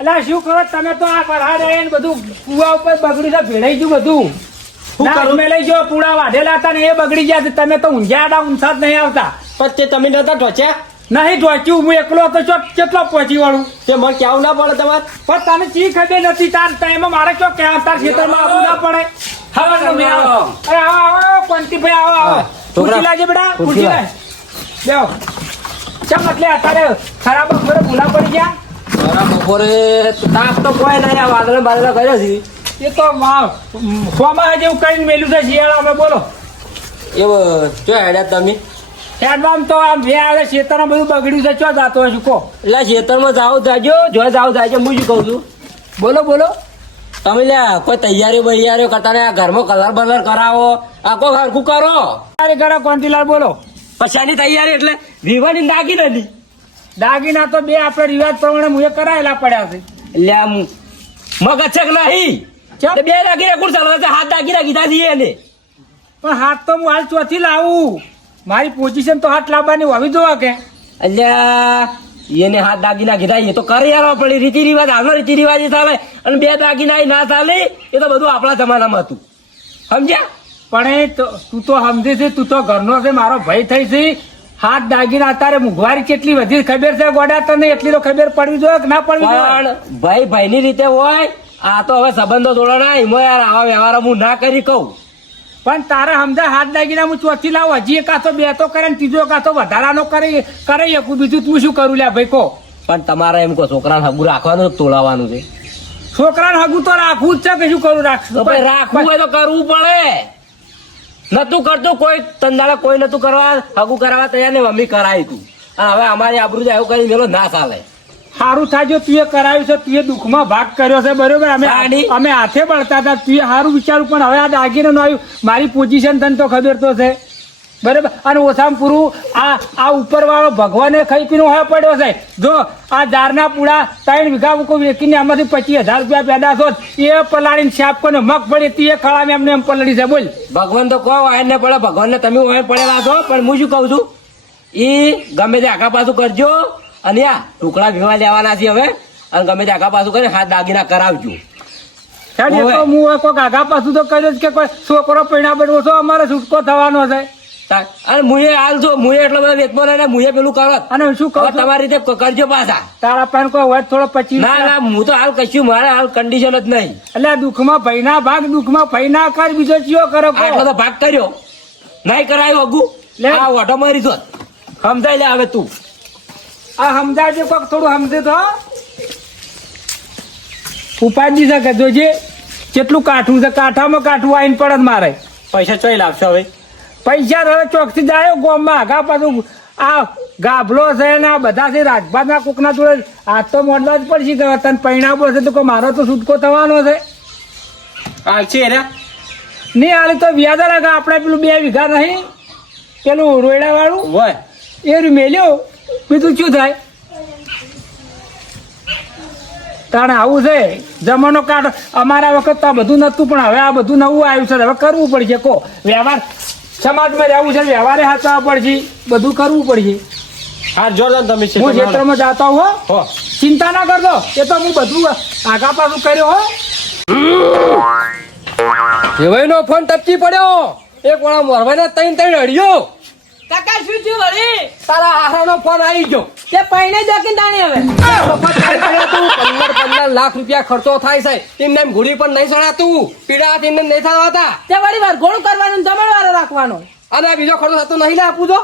એટલે શું કરો તમે તો આ વરસાદ આવીને બધું કુવા ઉપર બગડી છે ભેળાઈ ગયું બધું. શું ના, કરું? તમે લઈ જાઓ પૂળા વાઢેલા હતા ને એ બગડી ગયા છે. તમે તો ઊંઝાડા ઊંઝા જ નહીં આવતા. પણ તે તમે નતા ઢોચ્યા નહીં ઢોચ્યું હું એકલો હતો કેટલો પહોંચી વાળું. તે મને કેવું ના પડે તમારે? પણ તને ચી ખબર નથી તાર ટાઈમમાં મારે ક્યાં ક્યાં તાર ખેતરમાં આવવું ના પડે. હવાનો મેં આવો. અરે આવો આવો પંતીભાઈ આવો આવો. પૂછી લાજે બેટા પૂછી લાજ. બેહો. ચમ એટલે અત્યારે ખરાબ બપોરે ભૂલા પડી ગયા. બપોરે તાપ તો કોઈ નહીં, આ વાદળ બાદળ કર્યો છે એ તો ફોમાં જેવું કઈ મેલું છે શિયાળામાં બોલો. એવું જો હેડ્યા તમે હેડવામ તો આમ બે આવે ખેતરમાં બધું બગડ્યું છે ચો જાતો હશું કો. એટલે ખેતરમાં જાવ જાજો જો જાવ જાજો હું શું કહું છું બોલો બોલો. તમે લ્યા કોઈ તૈયારી બૈયારીઓ કરતા ને આ ઘરમાં કલર બલર કરાવો આખો હરખું કરો. અરે ઘરે કોંતીલાલ બોલો. પછાની તૈયારી એટલે વિવાની દાગી નથી દાગીના તો બે આપણે રિવાજ પ્રમાણે મુએ કરાયેલા પડ્યા છે. એટલે આમ મગ અછક નહીં ચમ? તે બે દાગીના કોણ ચાલવા છે? હાથ દાગીના કીધા છીએ એને. પણ હાથ તો હું હાલ ચોથી લાવું. મારી પોઝિશન તો હાથ લાવવાની હોવી જોવા કે. અલ્યા એને હાથ દાગીના કીધા એ તો કરી આવવા પડે. રીતિ રિવાજ હાલનો રીતિ રિવાજ ચાલે અને બે દાગીના ના ચાલે એ તો બધું આપણા જમાનામાં હતું સમજ્યા. પણ એ તું તો સમજે છે, તું તો ઘરનો છે, મારો ભાઈ થઈ છે. હાથ દાગીના અત્યારે મોંઘવારી કેટલી વધી ખબર છે ગોડા તને? એટલી તો ખબર પડવી જોઈએ કે ના પડવી જોઈએ? પણ ભાઈ ભાઈની રીતે હોય. આ તો હવે સંબંધો જોડવાના એમાં યાર આવા વ્યવહાર હું ના કરી કહું. પણ તારા સમજા હાથ દાગીના હું ચોથી લાવું. હજી એક કાતો બે તો કરે ને ત્રીજો કાતો વધારાનો કરી શકું. બીજું તું શું કરું લ્યા ભાઈ કો? પણ તમારે એમ કહો છોકરાને હગું રાખવાનું કે તોલાવાનું છે? છોકરાને હગું તો રાખવું જ છે કે શું કરું? તો ભાઈ રાખવું હોય તો કરવું પડે. નતું કરતું કોઈ તંદાળા કોઈ નતું કરવા હગું કરાવવા તૈયાર ને મમ્મી કરાવી તું અને હવે અમારી આબરૂ એવું કરી મેલો ના ચાલે. સારું થાય જો તું કરાવ્યું છે, તું દુઃખમાં ભાગ કર્યો છે બરોબર. અમે હાથે બળતા હતા, તું સારું વિચારું. પણ હવે આ દાગીને નો આવ્યું. મારી પોઝિશન તને તો ખબર તો છે બરોબર. અને ઓછામાં પૂરું આ ઉપર વાળો ભગવાને ખાઈ પીનો હોય પડ્યો છે. જો આ ઝાડના પૂળા 3 વીઘા મૂકો વેચીને આમાંથી 25,000 રૂપિયા પેદા થો. એ પલાળીને શાપ કોને મગફળી તી એ ખળાને એમને એમ પલળી છે બોલ. ભગવાન તો કોઈ વાયર ને પડે, ભગવાન ને તમે વાયર પડેલા છો. પણ હું શું કઉ છું એ ગમે તે આગા પાછું કરજો અને આ ટુકડા ભીવા લેવાના છે હવે અને ગમે તે આગા પાછું કરીને હાથ દાગીના કરાવજો. સાહેબ એ તો હું કોઈક આગા પાછું તો કર્યો જ કે કોઈ છોકરો પૈણા બનવો છો અમારે છૂટકો થવાનો છે. અને મુએ હાલ જો મુએ એટલો બધો વેચવો ને મુએ પેલું કરત અને શું કહું હવે તમારી રીતે કરજો પાછા. તારા પાસે કોઈ હોય થોડો 25 ના ના હું તો હાલ કશું મારે હાલ કન્ડિશન જ નહીં. એટલે દુઃખમાં ભયના ભાગ દુઃખમાં ભયના કર બીજો ચિયો કરો આટલો તો ભાગ કર્યો નહીં કરાયો અગુ લે. આ ઓટો મારી દો સમજાય લે હવે તું આ સમજાવજે કોક થોડું સમજે તો ઉપાડી શકે. જોજે કેટલું કાઠું છે. કાંઠામાં કાઠું આવીને પડે જ મારે. પૈસા ચોઈ લાવશો હવે? પૈસા હવે ચોકથી જાય ગામમાં આગા પાછું આ ગાભલો છે ને આ બધા છે રાજભાતના કોકના જોડે હાથ તો મોડવા જ પડશે કે તને પૈણાવો છે તો મારો તો છૂટકો થવાનો છે. હાલ છે રે નહીં હાલ તો વ્યાજ લાગે. આપણે પેલું 2 વીઘા નહીં પેલું રોયડા વાળું હોય એ મેલ્યો. બીજું શું થાય? કારણ આવું છે જમાનો કાઢ. અમારા વખત તો આ બધું નતું પણ હવે આ બધું નવું આવ્યું છે. હવે કરવું પડશે કો વ્યવહાર. સમાજમાં રહેવું છે, વ્યવહારે સાચવવા પડશે, બધું કરવું પડશે. હા જોરદાર તમે હું ક્ષેત્રમાં જાતા હો, ચિંતા ના કરતો. એ તો હું બધું આગા પાછું કર્યો હો. નો ફોન ટપકી પડ્યો. એક વાળા મોરભાઈ 3 અડ્યો. કાકા શું થયું વળી? તારા આહારનો ફોન આવી ગયો. તે પૈણે જોકીને તાણી હવે 15 લાખ રૂપિયા ખર્ચો થાય છે. એમને એમ ઘોડી પણ નહીં ચડાતું, પીડા એમને નહીં થવાતા તે વળી વાર ઘોડું કરવાનું જમણવારો રાખવાનો. અને બીજો ખર્ચો થતો નહીં લે આપું તો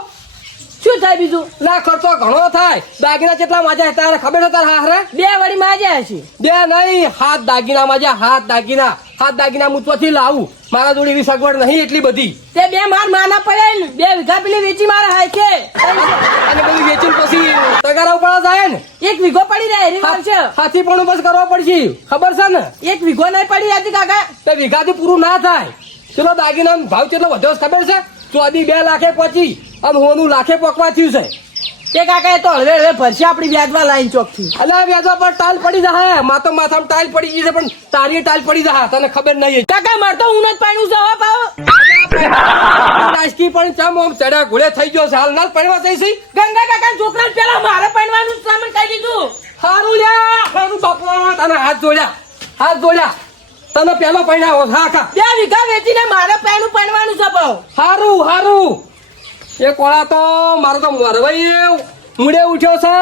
શું થાય બીજું? લા ખર્ચો ઘણો થાય. દાગીના કેટલા માજ્યા તારે ખબર છે? તારા હારે 2 વળી માજ્યા છે. 2 નહીં હાથ દાગીના માજ્યા. હાથ દાગીના મૂચવાથી લાવું. મારા જોડે એવી સગવડ નહીં એટલી બધી. તે 2 માર માના પડે ને 2 વીઘા પેલી વેચી મારે હાય છે. અને બધું વેચીને પછી તગારા ઉપર જાય ને 1 વીઘો પડી રહે એની વાત છે. હાથી પણ બસ કરવો પડશે ખબર છે ને? 1 વીઘો નહીં પડી હતી કાકા. તે વીઘાથી પૂરું ના થાય. ચલો દાગીના ભાવ કેટલો વધ્યો છે ખબર છે? 14 લાખે પહોંચી અને હોનું લાખે પોકવા થયું છે. તે કાકા એ તો હળવે ભરશે આપણી વ્યાજમાં લાઈન ચોકથી. અલ્યા વ્યાજવા પર ટાલ પડી જાય. માથામાં ટાલ પડી ગઈ છે પણ તારી ટાલ પડી જાય તને ખબર નહીં. કાકા મારે તો હું જ પાણી છે હો પાવ. નાસ્કી પણ ચમ આમ ચડ્યા ઘોડે થઈ ગયો છે હાલ ના પડવા જઈશી ગંગા કાકા છોકરા પેલા મારે પહેરવાનું સામાન કહી દીધું. હારું લ્યા હારું બાપા તને હાથ જોડ્યા તને પેલો પૈણાવો હા ખા 2 વીઘા વેચીને મારે પહેરવાનું છે ભાવ. હારું એ કોળા તો મારો તો મરવાઈ મૂડે ઉઠ્યો છે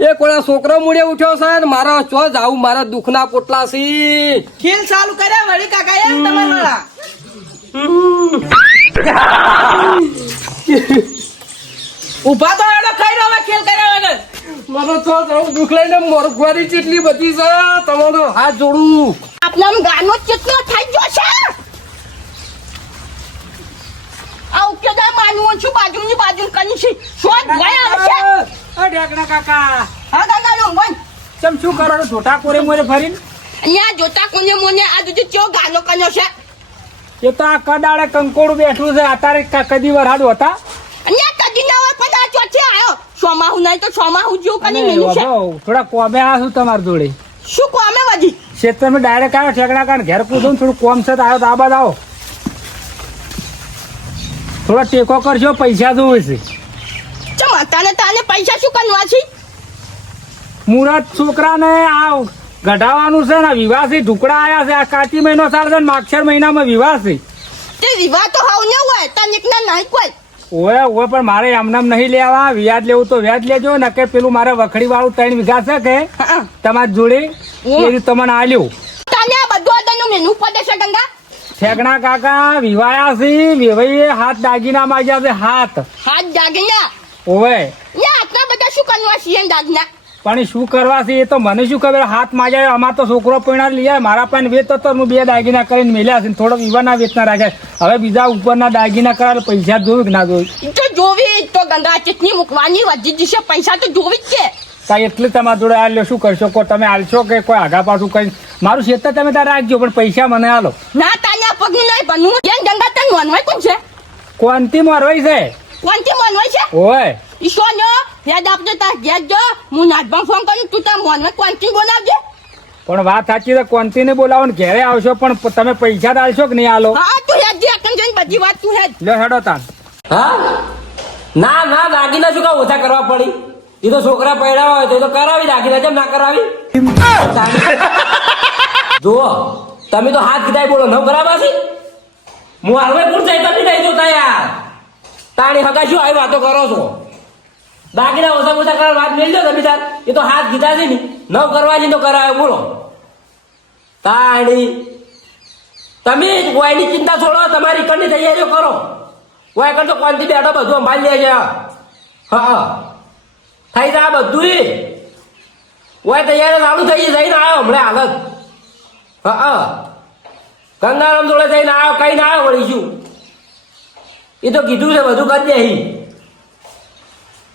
એ કોળા છોકરો મૂડે ઉઠ્યો છે ને મારા ચો જાવું મારા દુઃખના પોટલા સી ખેલ ચાલુ કર્યા વળી કાકા એમ તમારા ઉભા તો એનો ખાઈ રહ્યો હવે ખેલ કર્યા વગર. મારો ચો જાવું દુઃખ લઈને મોરઘવારી જેટલી બધી છે તમારો હાથ જોડું આપણા ગાનો કેટલો થઈ ગયો છે આ ઉકેદા માનવું છું બાજુની બાજુ કની છે શોધ ભાઈ આવશે ઢેકણા કાકા હા કાકા નો બોલ ચમ શું કરો છો ઢોટા કોરે મોરે ફરીને અહીંયા જોતા કોને મોને આ દુજી ચો ગાનો કન્યો છે એ તો આ કડાળે કંકોડું બેઠું છે અત્યારે કદી વરહાડ હતા અહીંયા કદી ના હોય પદા ચોથી આયો સોમાહુ નહીં તો સોમાહુ જેવું કની મેનું છે થોડા કોમે આ શું તમારી જોડે શું કોમે વધી ક્ષેત્રમાં ડાયરેક્ટ આવ્યો ઠેકડા કાઢ ઘેર કૂદો થોડું કોમ છે તો આવ્યો તો આ બાદ આવો થોડો ટેકો કરજો પૈસા જોવે છે ચમ તાને પૈસા શું કરવા છે મુરત છોકરાને આ ગઢાવાનું છે ને વિવાસી ઢુકડા આયા છે આ કાતી મહિનો ચાલશે ને માગશર મહિનામાં વિવાહ છે તે વિવાહ તો હાવ ન હોય તને ના નહીં કોઈ ઓય પણ મારે એમનામ નહીં લેવા વ્યાજ લેવું તો વ્યાજ લેજો ને કે પેલું મારે વખડી વાળું 3 વીઘા છે કે તમારી જોડે એ તમને આલ્યું તને આ બધું અદનું મેનું પડે છે ગંગા ઠેકણા કાકા વિવાયા છે વિવાઈએ હાથ દાગીના માંગ્યા છે હાથ જાગીના ઓવે યા આટલા બધા શું કરવા છે દાગના પણ એ શું કરવા છે એ તો મને શું ખબર હાથ માંગ્યા અમાર તો છોકરો પૈણા લઈ આવે મારા પાસે વેચતો તો હું 2 દાગીના કરીને મેલ્યા છે થોડો વિવાહના વેચના રાખ્યા હવે બીજા ઉપરના દાગીના કરાવે પૈસા જોયું કે ના જોયું તો જોવી તો ગંગા ચટણી મૂકવાની વધી જશે પૈસા તો જોવી જ છે કાંઈ એટલે તમારા જોડે આલ્યો શું કરશો કો તમે આલશો કે કોઈ આગા પાછું કઈ મારું ખેતર તમે ત્યાં રાખજો પણ પૈસા મને આલો ના તાન્યા પગનું નહીં બનવું જેન ગંગા તન મનવાય કોણ છે કોનથી મરવાઈ છે કોણથી મનવાય છે ઓય ઈશો નો યાદ આપજો તાર ઘેર જો હું નાટબા ફોન કરું તું તાર મનવાય કોણથી બોલાવજે પણ વાત સાચી છે કોનથી ને બોલાવો ને ઘેરે આવશો પણ તમે પૈસા તો આલશો કે નહીં આલો હા તું યાદ જે અકન જઈને બધી વાત તું હેડ લો હેડો તાન હા ના દાગીના શું કા ઓછા કરવા પડી એ તો છોકરા પૈડા હોય તો એ તો કરાવી દાગીના કેમ ના કરાવી જુઓ તમે તો હાથ કીધા બોલો નવ કરાવવા છે હું હાલવે કોણ જાય તમે નહીં જોતા યાર તાણી હકા શું આવી વાતો કરો છો દાગીના ઓછા કરવા વાત મેળજો તમે તાર એ તો હાથ કીધા છે ને નવ કરવા છે તો કરાવે બોલો તાણી તમે વાયની ચિંતા છોડો તમારી કરની તૈયારીઓ કરો વાય કર તો કોનથી બેઠો બધું સંભાળી લેજે હા થઈ જાય બધું ઓય તૈયારી ચાલુ થઈ જઈને આવ્યો હમણાં હાલત હા ગંગારામ જોડે જઈને આવ્યો કઈ ના આવ્યો વળી શું એ તો કીધું છે બધું કરી દે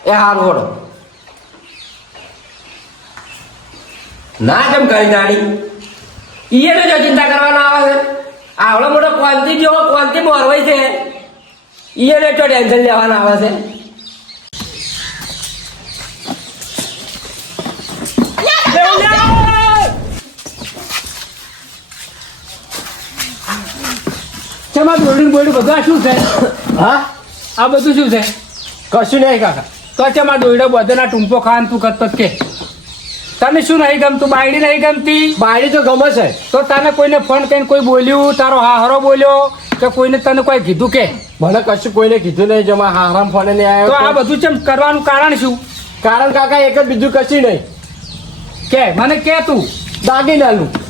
એ હારું હોડો ના કેમ કરી નાડી એને જો ચિંતા કરવાના આવે છે આવડો મોટો ક્વાંતિ જેવો ક્વાંતિ મોરવાઈ છે એને તો ટેન્શન લેવાના આવે છે તમારું બોલ્ડિંગ બધું આ શું છે હા આ બધું શું છે કશું નહીં કાકા તો ચમા દોયડો બધાના ટૂંપો ખાવાનું તું કરતો જ કે તને શું નહીં ગમતું બાયડી નહીં ગમતી બાયડી તો ગમે છે તો તને કોઈને ફોન કરીને કોઈ બોલ્યું તારો હારો બોલ્યો કે કોઈને તને કોઈ કીધું કે મને કશું કોઈને કીધું નહીં જમા હારામ ફોને નહીં તો આ આવ્યો બધું ચમ કરવાનું કારણ શું કારણ કાકા એક જ બીજું કશું નહીં કે મને કે તું દાગીનાનું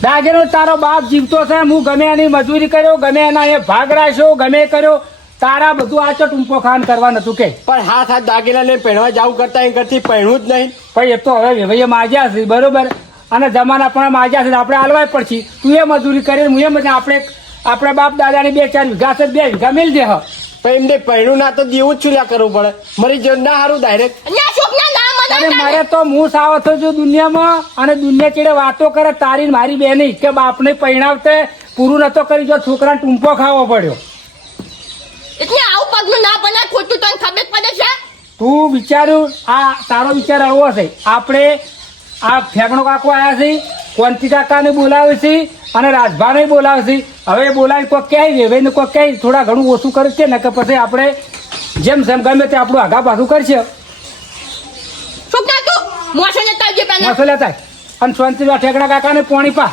દાગેનો તારો બાપ જીવતો છે હું ગમે એની મજૂરી કર્યો ગમે એના એ ભાગ રાખ્યો ગમે એ કર્યો તારા બધું આચો ટૂંપો ખાન કરવા નતું કે પણ હાથ દાગીના લઈને પહેરવા જવું કરતા એ કરતી પહેરવું જ નહીં ભાઈ એ તો હવે ભાઈ માજ્યા છે બરોબર અને જમાના પણ માજ્યા છે આપણે હાલવાય પડશે તું એ મજૂરી કરી હું એ મજા આપણે બાપ દાદાની 2-4 વીઘા છે 2 વીઘા મેળ દે હ પણ એમને પહેરું ના તો દેવું જ છું કરવું પડે મારી જોડ ના સારું ડાયરેક્ટ ન્યા છોકરા ના અને મને મારે તો હું સાવ થયો છું દુનિયામાં અને દુનિયા કેડે વાતો કરે તારી ને મારી બેની કે બાપને પૈણાવતે પૂરું નતો કરી જો છોકરાને ટૂંપો ખાવો પડ્યો એટલે આવું પગનું ના બને ખોટું તને ખબર પડે છે તું વિચાર્યું આ તારો વિચાર આવો હશે આપણે આ ફેંકણો કાકો આવ્યા છે કોંતી કાકાને બોલાવે છે અને રાજભાને બોલાવે છે. હવે બોલાવી કોઈ ક્યાંય વેવાઈને કોઈ ક્યાંય થોડા ઘણું ઓછું કરે છે ને કે પછી આપણે જેમ જેમ ગમે તે આપણું આગા પાછું કરશે. શું કે તું મોસો ને તાવજે પેલા મસો લેતા અને શાંતિ ઠેકડા કાકાને પોણી પા.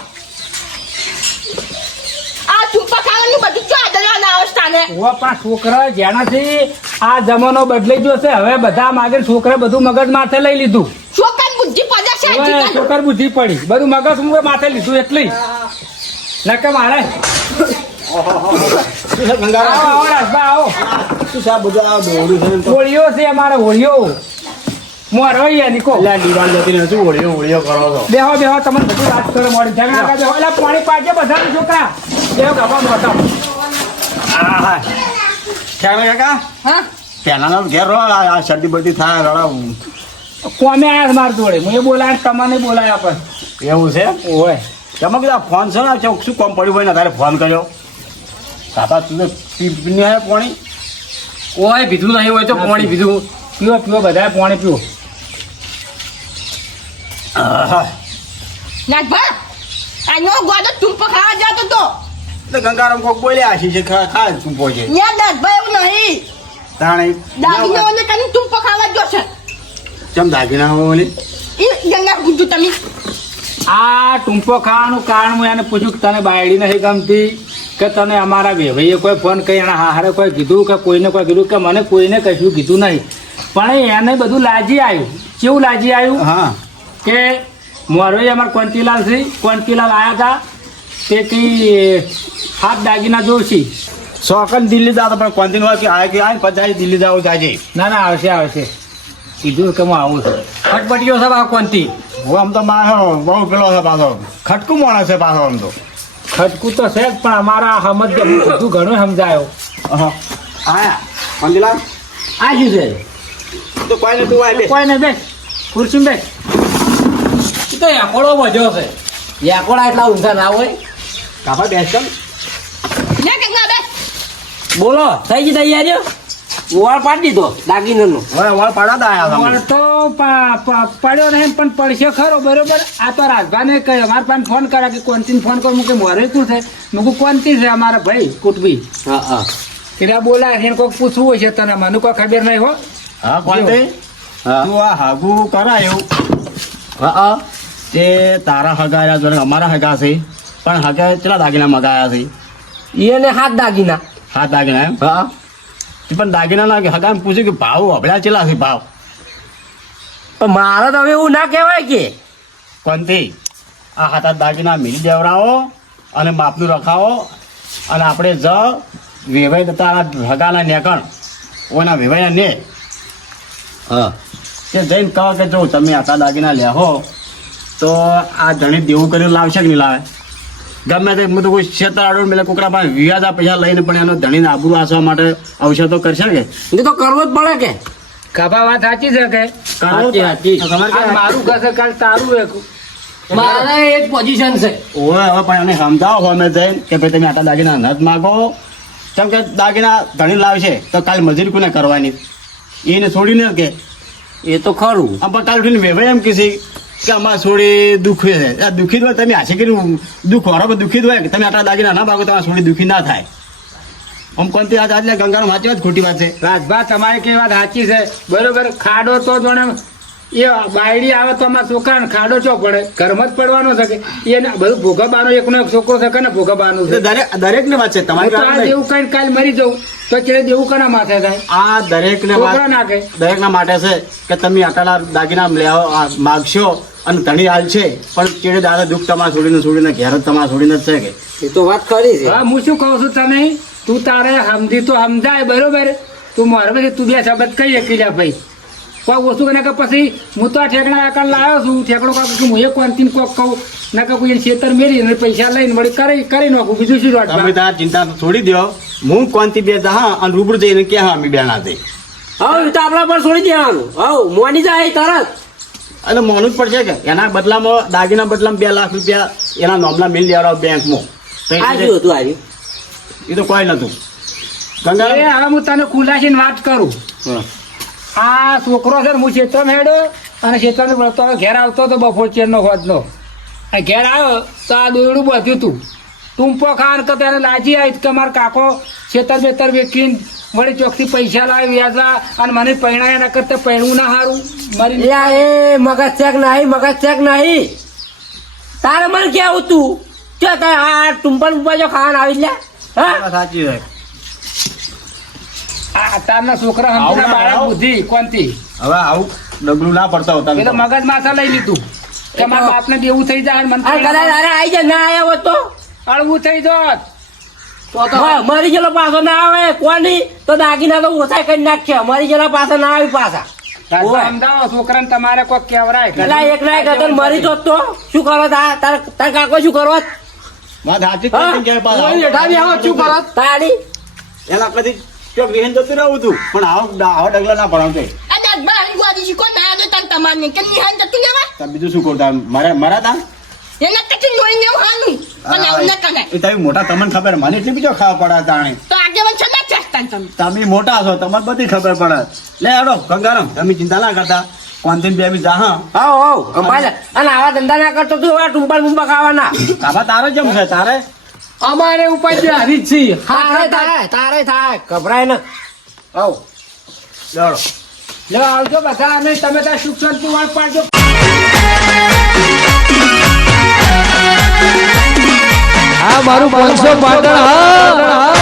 આ ચૂપા ખાવાનું બધું જો આદરવાના અવસ્થાને ઓ પણ છોકરા જેનાથી આ જમાનો બદલાઈ ગયો છે. હવે બધા માગે છોકરા બધું મગજ માથે લઈ લીધું. છોકરાની બુદ્ધિ પડે છે હવે હજી છોકર બુદ્ધિ પડી બધું મગજ હું માથે લીધું એટલી નકે મારે આવો આવો રાજભા આવો. શું છે આ બધું આ દોરું છે ને તો? હોળીઓ છે અમારે હોળીઓ મોરવૈયા નીકો એટલે આ દિવાલ જતી નથી હોળીઓ કરો છો. બેહો બેહો તમને બધું વાત કરો મોડી ઝઘડા કરજો. એટલે પાણી પાજે બધા છોકરા બેહો ગાભા મોટા. હા ખ્યાલ કાકા હા પહેલાનો ઘેર રહો આ શરદી બરદી થાય રડાવું કોમે આયા છે મારા જોડે હું એ બોલાય તમને બોલાયા પણ એવું છે. ઓય તમે કીધું આ ફોન છે ને ચોક શું કોમ પડ્યું હોય ને તારે ફોન કર્યો કાકા તું તો પીને આવ્યો પાણી કોઈ પીધું નહીં હોય તો પાણી પીધું. પીવો પીવો બધા પાણી પીવો. આહા. નાગભા આનો ગોડો ચૂપા ખાવા જતો તો એટલે ગંગારામ કોક બોલ્યા આશી છે ખા તું પહોંચે ન્યા નાગભા એવું નહીં તાણે દાગીનાઓને કને ચૂપા ખાવા જોશે ચમ દાગીના હોય ઓલી એ ગંગા ગુજુ તમે આ ટૂંપો ખાવાનું કારણ હું એને પૂછ્યું કે તને બાયડી નથી ગમતી કે તને અમારા ભાઈએ કોઈ ફોન કરી એના હારે કોઈ કીધું કે કોઈને કોઈ કીધું કે મને કોઈને કશું કીધું નહીં. પણ એને બધું લાજી આવ્યું. કેવું લાજી આવ્યું હા કે મોરવાઈ અમારે કોંતીલાલ છે કોંતીલાલ આવ્યા હતા તે કઈ હાથ દાગીના જોશી. સોકન દિલ્હી જાતો પણ કોન્ટિન હોય કે આ કે આ પછી દિલ્હી જાવ જાજે ના ના આવશે આવશે કીધું કે હું આવું છું. ખટપટીઓ સાહેબ આ કોનથી હું આમ તો મારો બહુ પેલો છે પાછો ખટકું માણસ છે પાછો આમ તો ખટકું તો છે જ પણ અમારા સમજ બધું ઘણું સમજાયો. આયા કોન્ટિલાલ આ શું છે તો કોઈ ને તું આય બે કોઈ નહીં બેસ ખુરશી બેસ. એ તો યાકોડો મજો છે. યાકોડા એટલા ઊંધા ના હોય. કાપા બેસ કર ને ગંગા બે બોલો થઈ ગઈ તૈયારીઓ ઓળ પાડી દીધો દાગીનાનો. હવે વાળ પાડા આયા પણ તો પડ્યો નહીં પણ પડશે ખરો બરોબર. આ તો રાજભાને કહે અમારા પાસે ફોન કર્યા કે કોનથી ફોન કર મૂકે મોરે શું છે મૂકું કોનથી છે અમારા ભાઈ કુટુંબી હા હા એટલે બોલાય એને કોઈક પૂછવું હોય છે તને મને કોઈ ખબર નહીં હો. હા કોણ તે હા તું આ હાગુ કરાયું હા હા તે તારા હગાયા જોડે અમારા હગા છે પણ હગા કેટલા દાગીના મગાયા છે એને હાથ દાગીના. હા દાગીના એમ હા તે પણ દાગીના ના હગા પૂછ્યું કે ભાવ હબળ્યા ચેલા છે ભાવ પણ મારે તો હવે એવું ના કહેવાય કે કોનથી આ હાથા દાગીના મિલી દેવરાવો અને માપનું રખાવો અને આપણે જ વેવાઈ તારા હગાના નેકણ ઓના વેવાઈના ને હા તે જઈને કહો કે જો તમે આટલા દાગીના લેહો તો આ ધણી દેવું કર્યું લાવશે કે નહીં લાવે ગમે તે હું તો કોઈ ક્ષેત્ર આડો મેલે કોકડા પાસે વ્યાજા પૈસા લઈને પણ એનો ધણીને આબરૂ આસવા માટે અવસર તો કરશે કે એ તો કરવો જ પડે કે કપા વાત સાચી છે કે સાચી, સાચી. તો તમારે આ ક્યાં- મારું ઘર છે કાલ તારું એક મારે એ જ પોઝિશન છે. ઓવે હવે પણ એને સમજાવો અમે જઈને કે ભાઈ તમે આટલા દાગીના નથી માગો કેમ કે દાગીના ધણી લાવશે તો કાલ મજૂરી કોને કરવાની એને છોડીને કે એ તો ખરું. આમ પણ કાલ ઉઠીને વેવાય એમ કીધી કે અમારે છોડી દુઃખી છે આ દુઃખી જ હોય તમે હાથી કર્યું દુઃખ વાળો દુઃખી જ હોય કે તમે આટલા દાગીના ના માગો તમારે છોડી દુઃખી ના થાય આમ કોનથી આજ આજલે ગંગાનો સાચી વાત ખોટી વાત છે રાજભા તમારી કઈ વાત સાચી છે બરોબર. ખાડો તો જોણે એ બાયડી આવે તો અમારા છોકરાને ખાડો ચો પડે ઘરમાં જ પડવાનો છે કે એને બધું ભોગવવાનો એકનો એક છોકરો છે કે ને ભોગવવાનું છે. દરેક ને વાત છે હું તમારી તો વાત આ નહીં. દેવું કઈ કાલ મરી જવું તો ચેડે દેવું કના માથે થાય આ દરેક ને છોકરા નાખે. દરેક ના માટે છે કે તમે આટલા દાગીના લેવો માગશો અને ધણી હાલ છે પણ ચેડે દાદા દુઃખ તમારે છોડીને ઘેર જ તમારે છોડીને જ છે કે એ તો વાત ખરી છે. હા હું શું કહું છું તમે તું તારે સમજી તો સમજાય બરોબર. તું મારે પછી તું બે શબ્દ કહી એકીલા ભાઈ કોઈ વસ્તુ કે પછી હું તો આ ઠેકણા આકાર લાવ્યો છું ઠેકડો કાક કે હું એક કોનથી કોક કહું ના કે કોઈ છેતર મેરી અને પૈસા લઈને વળી કરી નાખું બીજું શું તમે વાત તાર ચિંતા છોડી દો હું કોનથી બે હા અને રૂબરૂ જઈને કે હા અમે બે ના જઈ હવે એ તો આપણા પર છોડી દેવાનું. હવે મોની જાય તરત. એટલે મોનું જ પડશે કે એના બદલામાં દાગીના બદલામાં 2 લાખ રૂપિયા એના નોમના મિલ દેવડાવો બેંકમાં તો આ શું હતું આવ્યું? એ તો કોઈ નતું એ ગંગા હવે હું તને ખુલાસીને વાત કરું. આ છોકરો છે ને હું ક્ષેત્રમાં હેડ્યો અને ક્ષેત્રમાં વળતો ઘેર આવતો તો બપોર ચેરનો હોજનો આ ઘેર આવ્યો તો આ દોરડું બધું તું ટૂંપો ખાન કે તેને લાજી આવી કે મારા કાકો છેતર બેતર વેકીને વળી ચોકથી પૈસા લાવી વ્યાજવા અને મને પૈણાયા ના કરતા પૈણું ના સારું મારી યા એ મગજ ચેક નહીં તારે મને કેવું તું કે આ ટુંપલ ઉપર જો ખાવાનું આવી લે હા સાચી છે આ તારના છોકરા હમણાં બાળક બુદ્ધિ કોનથી હવે આવું ડગલું ના પડતા હોતા એ તો મગજ માથા લઈ લીધું કે મારા બાપને દેવું થઈ જાય મને આ કદાચ તારે આવી જાય ના આવ્યા હોત તો અળવું થઈ જોત મરી ગયેલો પાછો ના આવે કોની તો દાગીના તો ઓછા કરી નાખશે મરી ગયેલા પાછા ના આવી પાછા સમજાવો છોકરાને તમારે કોઈ કેવરાય પેલા એકલા એક હતો ને મરી જોત તો શું કરો તાર કાકો શું કરો વાત સાચી જ છે કે પાછા તારી એના કદી ચોક વિહેન જતું રહું તું પણ આવા ડગલા ના પડાવતો આ દાદા આવી ગોદી શીખો ના દે તન તમારને કે નિહાન જતું લેવા તમે બીજું શું કરતા મારા તા એના કચી લોઈ ને હાનું પણ આવું ન કરે એ તમે મોટા તમને ખબર મને એટલી બીજો ખાવા પડે તાણે તો આગે વન છે ના ચેસ્તા તમે તમે મોટા છો તમને બધી ખબર પડે લે હેડો ગંગારામ તમે ચિંતા ના કરતા કોનથી બે જા હા આવ અંબાજ અને આવા ધંધા ના કરતો તું આ ટુંપા મુંબા ખાવાના કાબા તારે જેમ છે તારે અમારે ઉપાય હારી જ છીએ તારે થાય ગભરાય ને આવ લેડો લે આવજો બધા અમે તમે ત્યાં સુખ શાંતિ વાળ પાડજો આ મારું 500 પાટણ હા